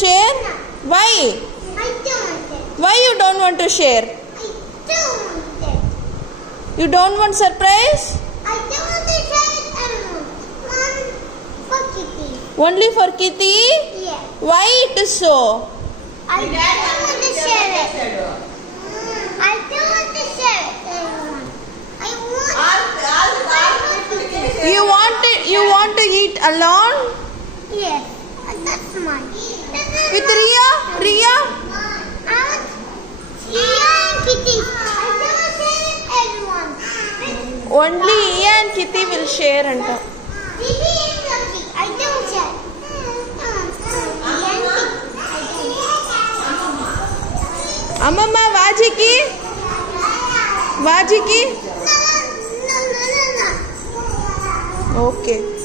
share? Why? I don't want it. Why you don't want to share? I don't want it. You don't want surprise? I don't want to share it alone. One for Kitty. Only for Kitty? Yes. Why it is so? I don't want to share it. I don't want to share it alone. I want. You want to eat alone? Yes. That's mine. With Ria? Ria? I want Ria and Kitty. I don't want to share it everyone. Only Ria and Kitty will share anta. Kitty and Lucky. I don't share. Amama Vajiki? Vajiki? No. Okay.